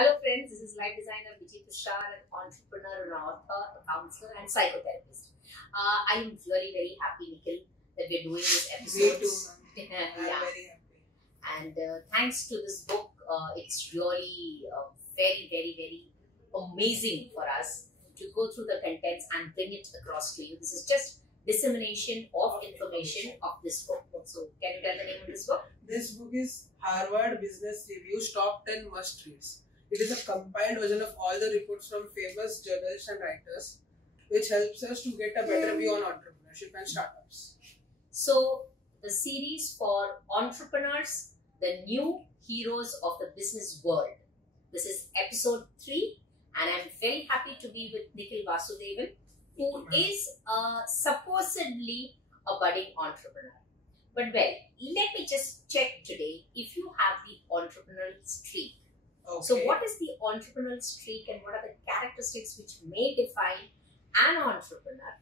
Hello friends, this is Life Designer Biji Tushar, an entrepreneur, an author, a counselor and psychotherapist. I am really very happy, Nikhil, that we are doing this episode. Me too, ma'am. I'm Yeah. very happy. And thanks to this book, it's really very amazing for us to go through the contents and bring it across to you. This is just dissemination of information of this book. So can you tell the name of this book? This book is Harvard Business Review's Top 10 Must Reads. It is a compiled version of all the reports from famous journalists and writers, which helps us to get a better view on entrepreneurship and startups. So the series for entrepreneurs, the new heroes of the business world. This is episode 3 and I'm very happy to be with Nikhil Vasudevan, who is supposedly a budding entrepreneur. But well, let me just check today if you have the entrepreneurial streak. Okay. So what is the entrepreneurial streak and what are the characteristics which may define an entrepreneur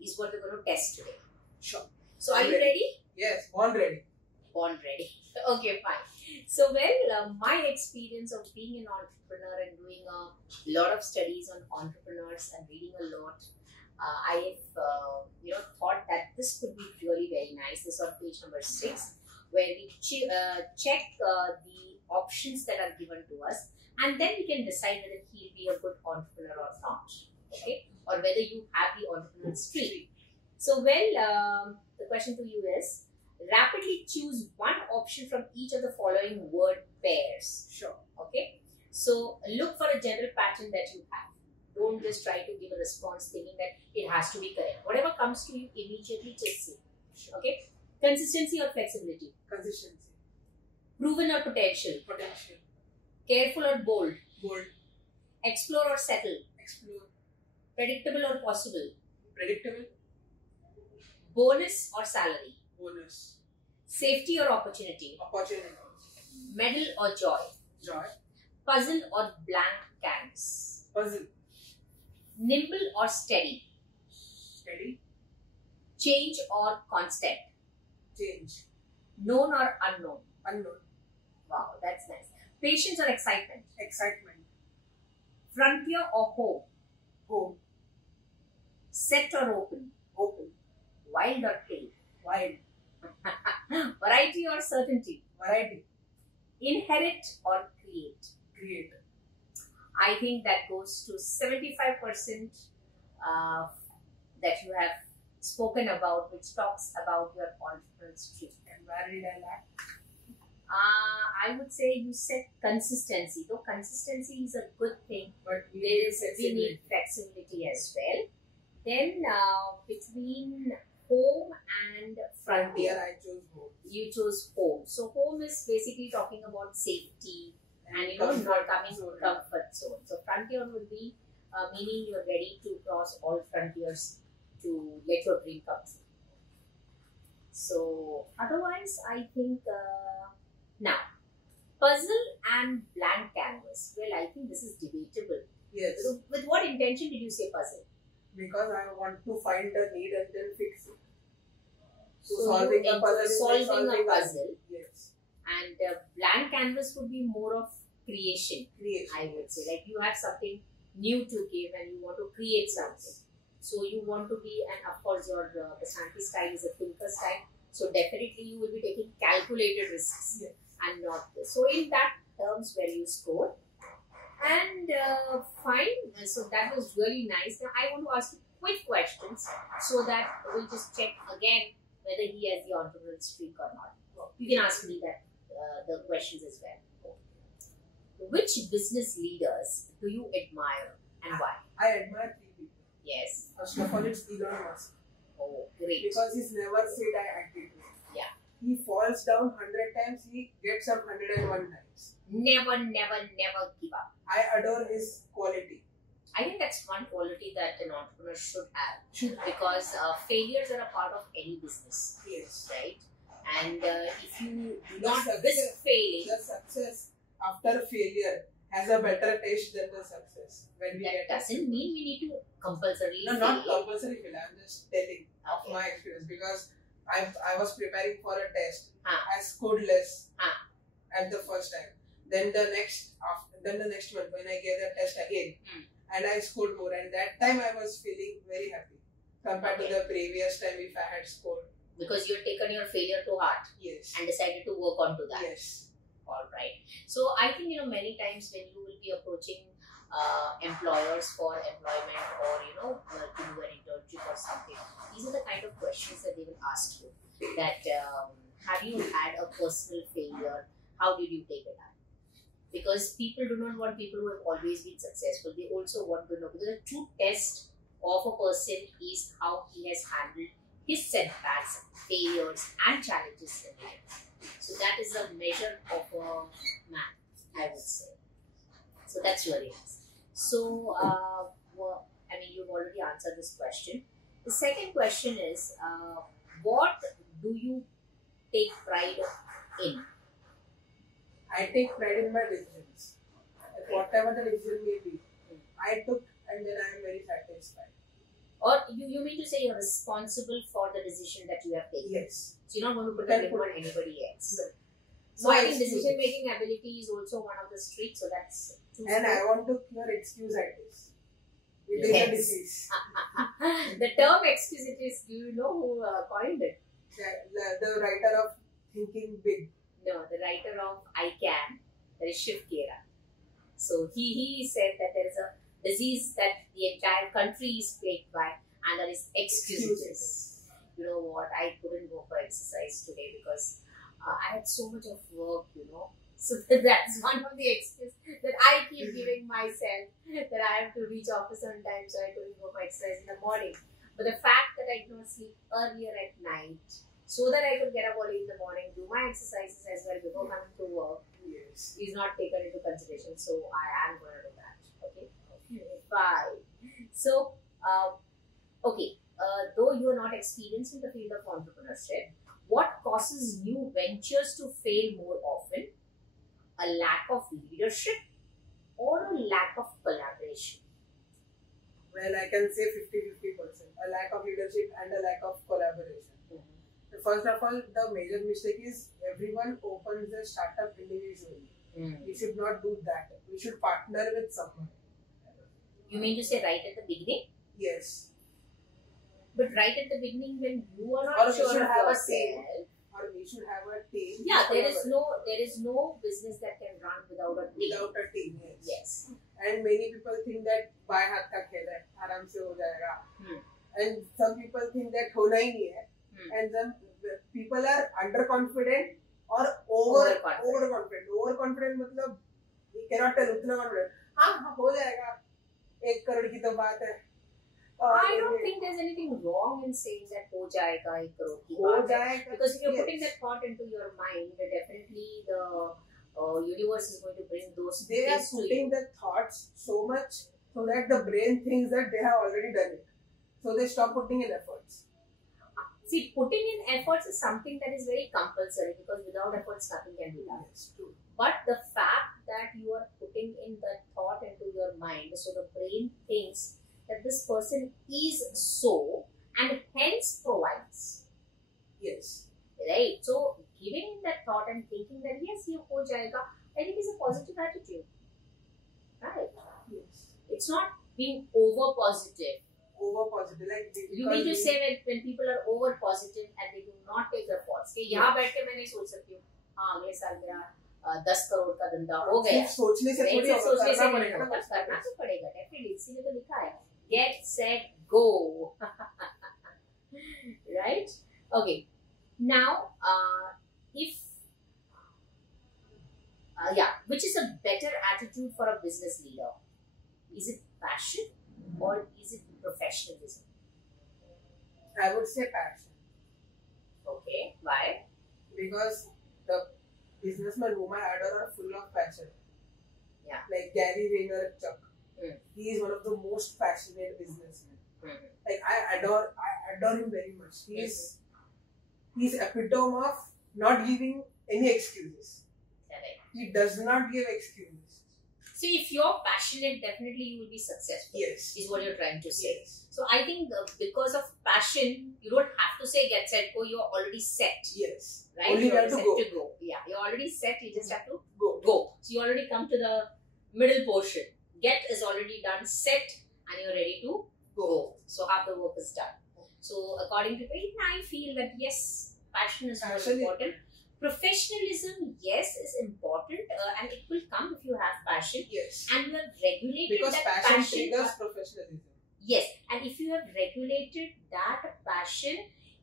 is what we're going to test today. Sure. So are you ready? Yes, born ready. Born ready. Okay, fine. So well, my experience of being an entrepreneur and doing a lot of studies on entrepreneurs and reading a lot, I have thought that this could be really very nice. This is on page number 6, where we check the options that are given to us, and then we can decide whether he'll be a good entrepreneur or not. Okay, or whether you have the entrepreneurial streak. So well, the question to you is: rapidly choose one option from each of the following word pairs. Sure. Okay, so look for a general pattern that you have. Don't just try to give a response thinking that it has to be correct. Whatever comes to you immediately, just say. Okay. Consistency or flexibility. Consistency. Proven or potential. Potential. Careful or bold. Bold. Explore or settle. Explore. Predictable or possible. Predictable. Bonus or salary. Bonus. Safety or opportunity. Opportunity. Medal or joy. Joy. Puzzle or blank canvas. Puzzle. Nimble or steady. Steady. Change or constant. Change. Known or unknown. Unknown. Wow, that's nice. Patience or excitement. Excitement. Frontier or home. Home. Set or open. Open. Wild or play. Wild. Variety or certainty. Variety. Inherit or create. Create. I think that goes to 75% that you have spoken about, which talks about your entrepreneurial streak. And where did I lack? I would say you said consistency. Though consistency is a good thing, But we need flexibility as well. Then between home and frontier, Here I chose home. you chose home. So home is basically talking about safety and not coming zone. comfort zone. So frontier would be meaning you're ready to cross all frontiers to let your dream come true. So otherwise, I think now puzzle and blank canvas. Well, I think this is debatable. Yes. So with what intention did you say puzzle? Because I want to find the need and then fix it. So So solving you a puzzle is like solving a puzzle. Yes. And blank canvas would be more of creation, Creation. I would say. Like you have something new to give and you want to create something. So you want to be, and of course your personality style is a thinker style. So definitely you will be taking calculated risks Yes. and not this. So in that terms where you score. And fine. So that was really nice. Now I want to ask you quick questions so that we'll just check again whether he has the entrepreneurial streak or not. You can ask me that the questions as well. Which business leaders do you admire and why? I admire 3 people. Yes. First of all, it's Elon Musk. Oh, great. Because he's never said I agree to it. Yeah. He falls down 100 times, he gets up 101 times. Never give up. I adore his quality. I think that's one quality that an entrepreneur should have. Should Because failures are a part of any business, Yes. right? And if you do The not success- risk failing, The success after failure has a better taste than the success. When we that get doesn't mean we need to compulsorily No, not fail. compulsory fail. I'm just telling of Okay. my experience because I was preparing for a test. Ah. I scored less Ah. at the first time. Then the next month when I gave the test again, and I scored more, and that time I was feeling very happy compared to the previous time if I had scored. Because you had taken your failure to heart. Yes. And decided to work on to that. Yes. All right. So I think many times when you will be approaching employers for employment or to do an internship or something, these are the kind of questions that they will ask you. That have you had a personal failure? How did you take it up? Because people do not want people who have always been successful. They also want to know, because the true test of a person is how he has handled his setbacks, failures and challenges in life. So that is a measure of a man, I would say. So that's really nice. So, you've already answered this question. The second question is, what do you take pride in? I take pride in my decisions. Whatever the decision may be, I took, and then I am very satisfied. Or you mean to say you're responsible for the decision that you have taken? Yes. So you're not going to put a blame on anybody else. No. So I think decision making ability is also one of the streaks. So that's true. And I want to cure excusitis. It is a disease. The term excusitis, do you know who coined it? The writer of Thinking Big. No, the writer of I Can, that is Shiv Khera. So he said that there is a disease that the entire country is plagued by, and that is excuses. You know what? I couldn't go for exercise today because I had so much of work, So that's one of the excuses that I keep giving myself, that I have to reach office on time, so I couldn't go for exercise in the morning. But the fact that I could not sleep earlier at night, so that I could get up early in the morning, do my exercises as well before coming to work, is not taken into consideration. So I am going to do that. Okay. Fine. So, though you are not experienced in the field of entrepreneurship, what causes new ventures to fail more often? A lack of leadership or a lack of collaboration? Well, I can say 50-50%. A lack of leadership and a lack of collaboration. First of all, the major mistake is everyone opens a startup individually. We should not do that. We should partner with someone. You mean to say right at the beginning? Yes. But right at the beginning, when you are not sure of yourself, or we should have a team. Yeah, there is no business that can run without a team. Without a team, yes. Yes. And many people think that by हाथ का खेल है, आराम से हो जाएगा. And some people think that होना ही नहीं है. And then people are underconfident or overconfident. Overconfident मतलब we cannot tell उतना confident. हाँ हो जाएगा. 1 करोड़ की तो बात है. I don't think there's anything wrong in saying that हो जाएगा 1 करोड़ की बात है. Because if you're putting that thought into your mind, definitely the universe is going to bring those. They are putting the thoughts so much so that the brain thinks that they have already done it. So they stop putting in efforts. See, putting in efforts is something that is very compulsory, because without efforts nothing can be done. Yes, true. But the fact that you are putting in that thought into your mind, so the brain thinks that this person is so and hence provides. Yes. Right? So giving in that thought and thinking that yes, ye ho jayega, I think is a positive attitude. Right? Yes. It's not being over positive. Over positive, like you mean to say that when people are over positive and they do not take efforts, कि यहाँ बैठ के मैं नहीं सोच सकती हूँ, हाँ अगले साल मेरा 10 करोड़ का धंधा हो गया. सोचने से थोड़ी होगा, करना तो पड़ेगा. डेफिनेटली इसीलिए तो लिखा है get set go. Right? Okay. Now, which is a better attitude for a business leader? Is it passion or is it professionalism? I would say passion. Okay. Why? Because the businessmen whom I adore are full of passion. Yeah. Like Gary Vaynerchuk. He is one of the most passionate businessmen. Like I adore him very much. He's epitome of not giving any excuses. Correct. He does not give excuses. See, if you're passionate, definitely you will be successful. Yes. Is what you're trying to say. Yes. So I think because of passion, you don't have to say get set go. You're already set. Yes. right? Only You're have to set go. to go. Yeah, you're already set. You just have to Go. go. So you already come to the middle portion. Get is already done, set, and you're ready to go. So half the work is done. So according to me, I feel that yes, passion is more important. Professionalism, yes, is important, and it will come if you have passion. Yes. And you have regulated Because that passion passion. triggers professionalism. Yes, and if you have regulated that passion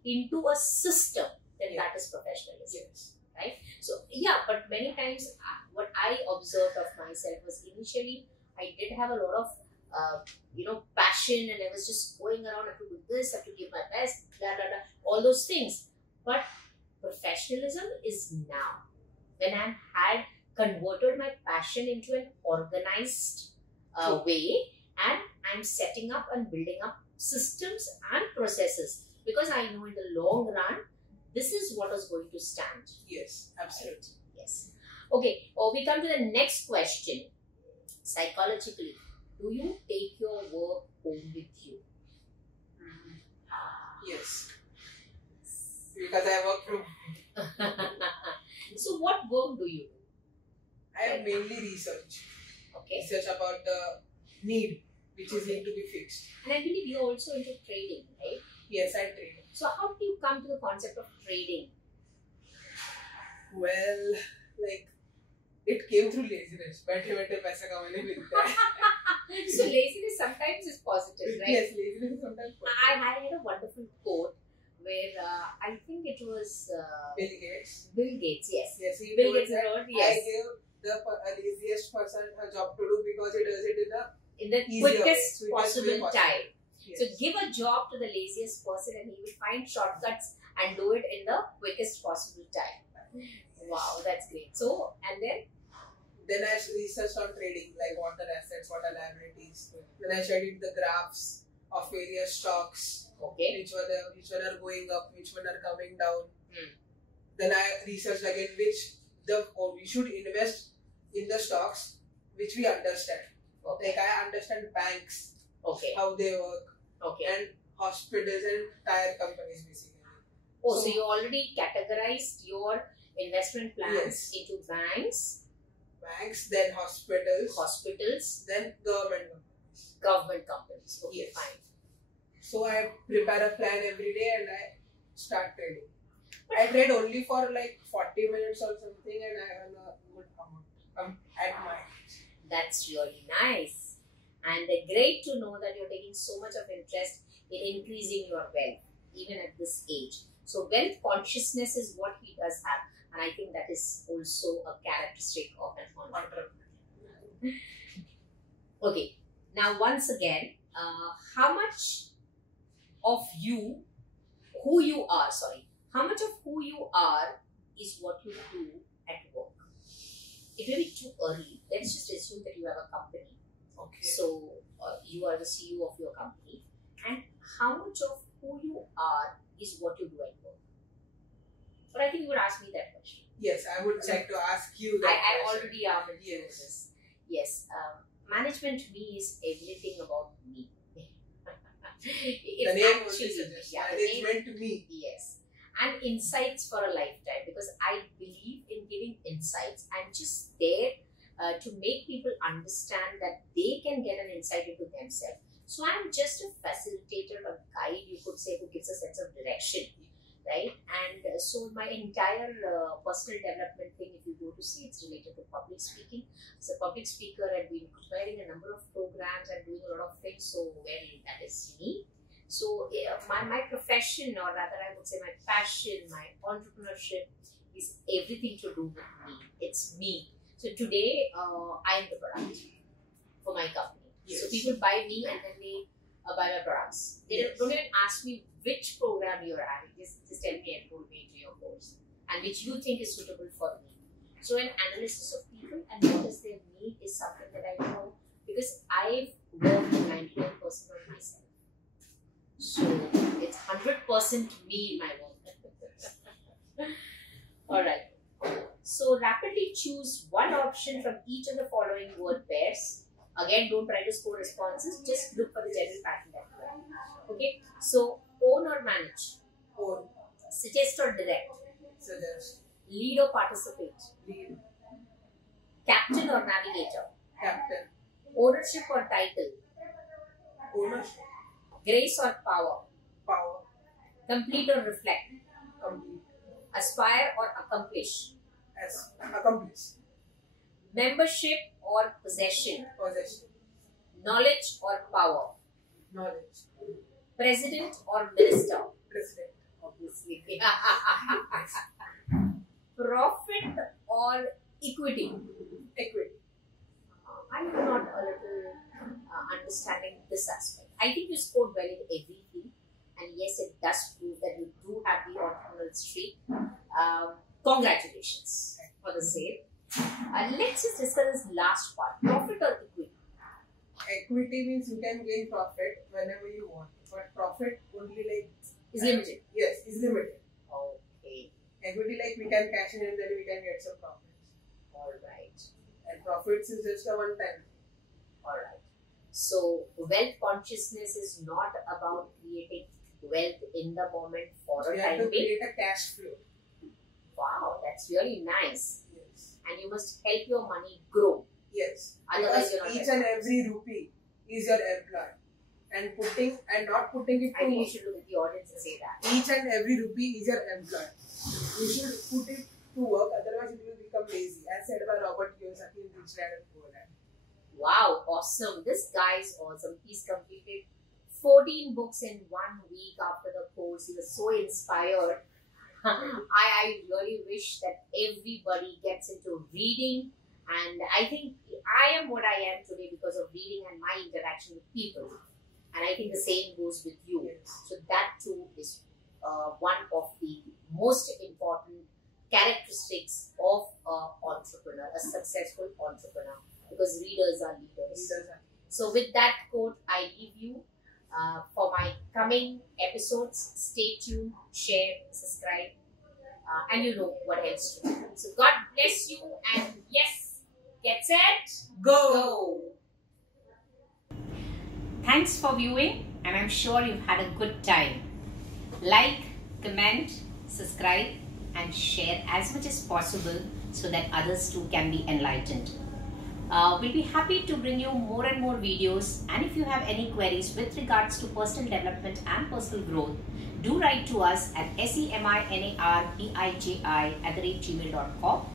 into a system, then that is professionalism. Yes. Right? So yeah, but many times what I observed of myself was initially I did have a lot of passion, and I was just going around, I have to do this, I have to give my best, blah blah blah, all those things. But professionalism is now when I had converted my passion into an organized way, and I'm setting up and building up systems and processes, because I know in the long run this is what is going to stand. Yes, absolutely. Right? Yes. Okay, we come to the next question. Psychologically, do you take your work home with you? Yes. Because I work from So what work do you do? I have mainly research. Okay. Research about the need which is need to be fixed. And I believe you're also into trading, right? Yes, I trade. So how do you come to the concept of trading? Well, like it came through laziness. बैठे बैठे पैसा कमाने मिलता है. So laziness sometimes is positive, right? Yes, laziness is sometimes positive. I had a wonderful quote where I think it was Bill Gates. Bill Gates, yes. Yes, he Bill told Gates that wrote, yes. I gave the laziest person a job to do because he does it in the easier quickest way, possible time. Yes. So give a job to the laziest person and he will find shortcuts and do it in the quickest possible time. Wow, that's great. So, and then I researched on trading, like what are assets, what are liabilities. Then I studied the graphs of various stocks. okay. Which one are going up, which one are coming down. Hmm. Then I researched again we should invest in the stocks which we understand. Okay. Like I understand banks, Okay. how they work, Okay. and hospitals and tire companies basically. Oh, so you already categorized your investment plans Yes. into banks, Then hospitals, then government companies. Okay, Yes. fine. So I prepare a plan every day and I start trading. I trade only for like 40 minutes or something and I earn a good amount at my age. That's really nice. And great to know that you're taking so much of interest in increasing your wealth, even at this age. So wealth consciousness is what he does have. And I think that is also a characteristic of an entrepreneur. Okay. Now, once again, how much of who you are is what you do at work? It may be too early. Let's just assume that you have a company. Okay. So, you are the CEO of your company. And how much of who you are is what you do at work? But I think you would ask me that question. Yes, I would like to ask you that I question. already am into Yes. this. Yes. Management to me is everything about me. The name only suggests management to me. Yes. And insights for a lifetime, because I believe in giving insights. I'm just there to make people understand that they can get an insight into themselves. So I'm just a facilitator, a guide, you could say, who gives a sense of direction, right? And so my entire personal development thing, if you go to see, it's related to public speaking. As a public speaker, I've been preparing a number of programs and doing a lot of things. So that is me. So my profession, or rather I would say my passion, my entrepreneurship is everything to do with me. It's me. So today I am the product for my company. Yes. So people buy me and then they buy my products. They don't even ask me which program you're having. Just tell me, enroll me into your course and which you think is suitable for me. So an analysis of people and what is their need is something that I know, because I've worked 99% on myself. So it's 100% me in my work. Alright. So rapidly choose one option from each of the following word pairs. Again, don't try to score responses, just look for the general pattern that you have. Okay, so own or manage? Own. Suggest or direct? Suggest. Lead or participate? Lead. Captain or navigator? Captain. Ownership or title? Ownership. Grace or power? Power. Complete or reflect? Complete. Aspire or accomplish? Accomplish. Membership or possession? Possession. Knowledge or power? Knowledge. President or minister? President. Obviously. Profit or equity? Equity. I'm not a little understanding this aspect. I think you scored well in everything, and yes, it does prove that you do have the entrepreneurial streak. Congratulations for the same. Let's just discuss this last part: profit or equity. Equity means you can gain profit whenever you want, but profit only like Is limited. Yes, is limited. Okay. Equity like we can cash in and then we can get some profits. All right. And profits is just a one time. All right. So wealth consciousness is not about creating wealth in the moment for a You have time to being. create a cash flow. Wow, that's really nice. Yes. And you must help your money grow. Yes. Otherwise, Because you're not each and every rupee is your employer. And not putting it I think you to should look at the audience and say that. each and every rupee is your employer. You should put it to work, otherwise it will become lazy. As said by Robert Kiyosaki in Rich Dad and Poor Dad. Wow, awesome. This guy is awesome. He's completed 14 books in 1 week after the course. He was so inspired. I really wish that everybody gets into reading, and I think I am what I am today because of reading and my interaction with people, and I think the same goes with you. Yes. So that too is one of the most important characteristics of an entrepreneur, a successful entrepreneur, because readers are leaders. So with that quote, I leave you. For my coming episodes, stay tuned, share, subscribe, and you know what else to do. So God bless you, and yes, get set, go! Thanks for viewing, and I'm sure you've had a good time. Like, comment, subscribe, and share as much as possible so that others too can be enlightened. We'll be happy to bring you more and more videos, and if you have any queries with regards to personal development and personal growth, do write to us at seminarbiji@gmail.com.